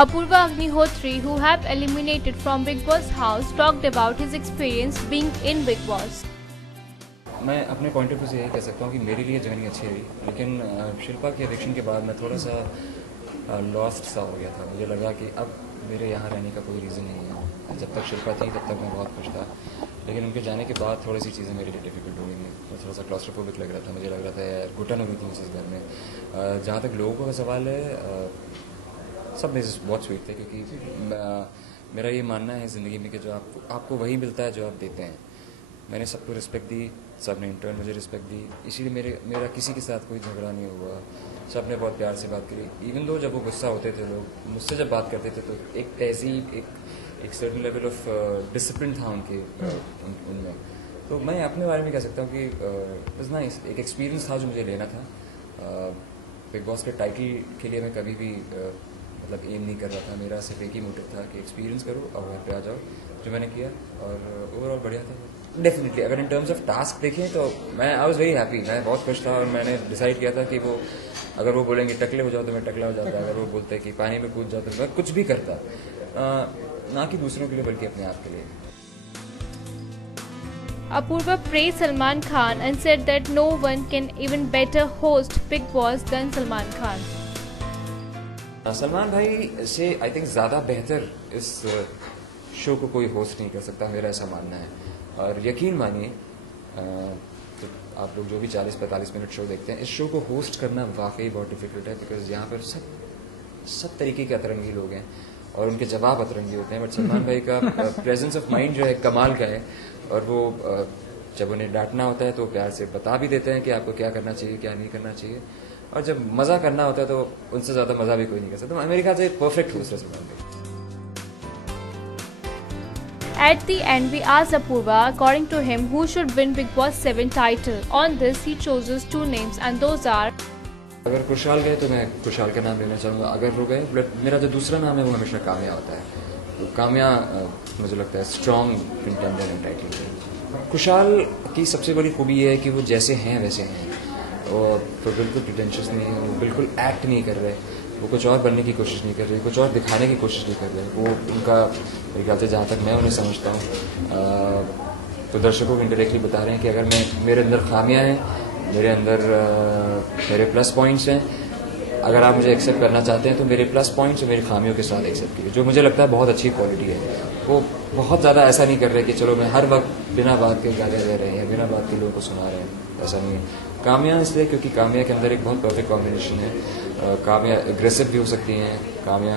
Apurva Agnihotri, who have eliminated from Bigg Boss house, talked about his experience being in Bigg Boss. मैं अपने point of view से यही कह सकता हूँ कि मेरे लिए जर्नी अच्छी रही, लेकिन शिल्पा के एविक्शन के बाद मैं थोड़ा सा लॉस्ट सा हो गया था। मुझे लगा कि अब मेरे यहाँ रहने का कोई रीज़न नहीं है। जब तक शिल्पा थी तब तक मैं बहुत खुश था, लेकिन उनके जाने के बाद थोड़ी सी चीज़ें मेरे लिए डिफ़िकल्ट हो गई। मैं थोड़ा सा क्लॉस्ट्रोफोबिक लग रहा था, मुझे लग रहा था यार घुटन हुई थी उस घर में। जहाँ तक लोगों का सवाल है, सब मेरे बहुत स्वीट थे, क्योंकि मेरा ये मानना है ज़िंदगी में कि जो आपको वही मिलता है जो आप देते हैं। मैंने सबको रिस्पेक्ट दी, सब ने इंटर्न मुझे रिस्पेक्ट दी, इसीलिए मेरा किसी के साथ कोई झगड़ा नहीं हुआ। सब ने बहुत प्यार से बात करी। इवन दो जब वो गुस्सा होते थे लोग मुझसे जब बात करते थे, तो एक तहजीब, एक सर्टेन लेवल ऑफ डिसिप्लिन था उनमें। तो मैं अपने बारे में कह सकता हूँ कि इट्स नाइस, एक एक्सपीरियंस था जो मुझे लेना था। बिग बॉस के टाइटल के लिए मैं कभी भी मतलब एम नहीं कर रहा था। मेरा सिर्फ एक ही मोटिव था कि एक्सपीरियंस करो और घर पे आ जाओ, जो मैंने किया, और ओवरऑल बढ़िया था। डेफिनेटली अगर इन टर्म्स ऑफ टास्क देखें तो मैं आई वॉज वेरी हैप्पी, मैं बहुत खुश था। और मैंने डिसाइड किया था कि वो अगर वो बोलेंगे टकले हो जाओ तो मैं टकला हो जाता, अगर वो बोलते कि पानी में कूद जाओ तो मैं कुछ भी करता, ना कि दूसरों के लिए बल्कि अपने आप के लिए। Apurva praised Salman Khan and said that no one can even better host Bigg Boss than Salman Khan. Salman भाई से आई थिंक ज़्यादा बेहतर इस शो को कोई होस्ट नहीं कर सकता, मेरा ऐसा मानना है। और यकीन मानिए, तो आप लोग जो भी 40-45 मिनट शो देखते हैं, इस शो को होस्ट करना वाकई बहुत डिफिकल्ट है, बिकॉज यहाँ पर सब तरीके के अतरंगी लोग हैं और उनके जवाब अतरंगी होते हैं। बट सलमान भाई का प्रेजेंस ऑफ माइंड जो है कमाल का है, और वो जब उन्हें डांटना होता है तो प्यार से बता भी देते हैं कि आपको क्या करना चाहिए क्या नहीं करना चाहिए, और जब मजा करना होता है तो उनसे ज्यादा मजा भी कोई नहीं कर सकता। मेरे ख्याल से परफेक्ट होस्ट है सलमान भाई। At the end, we asked Apurva, according to him, who should win Bigg Boss 7 title. On this, he chooses 2 names, and those are. अगर खुशहाल गए तो मैं खुशहाल का नाम लेना चाहूँगा। अगर वो गए, मेरा जो दूसरा नाम है वो हमेशा काम्या होता है। तो काम्या मुझे लगता है स्ट्रॉन्ग कंटेंडर है टाइटल के। खुशहाल की सबसे बड़ी खूबी ये है कि वो जैसे हैं वैसे हैं, और तो बिल्कुल प्रिटेंशियस नहीं है, वो बिल्कुल एक्ट नहीं कर रहे, वो कुछ और बनने की कोशिश नहीं कर रहे, कुछ और दिखाने की कोशिश नहीं कर रहे। वो उनका मेरे ख्याल से जहाँ तक मैं उन्हें समझता हूँ, तो दर्शकों को इंडायरेक्टली बता रहे हैं कि अगर मेरे अंदर खामियां हैं, मेरे अंदर मेरे प्लस पॉइंट्स हैं, अगर आप मुझे एक्सेप्ट करना चाहते हैं तो मेरे प्लस पॉइंट्स और मेरी खामियों के साथ एक्सेप्ट कीजिए, जो मुझे लगता है बहुत अच्छी क्वालिटी है। वो बहुत ज़्यादा ऐसा नहीं कर रहे कि चलो मैं हर वक्त बिना बात के गालियाँ दे रहे हैं या बिना बात के लोगों को सुना रहे हैं, ऐसा नहीं है। काम्या इसलिए क्योंकि काम्या के अंदर एक बहुत परफेक्ट कॉम्बिनेशन है। काम्या एग्रेसिव भी हो सकती हैं, काम्या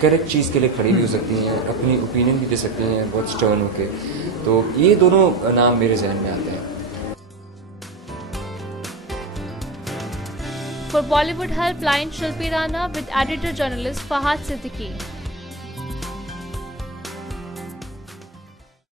करेक्ट चीज़ के लिए खड़ी भी हो सकती हैं, अपनी ओपिनियन भी दे सकती हैं बहुत स्टर्न होके। तो ये दोनों नाम मेरे जहन में आते हैं। For Bollywood Helpline, Shilpi Rana with editor-journalist Fahad Siddiqui.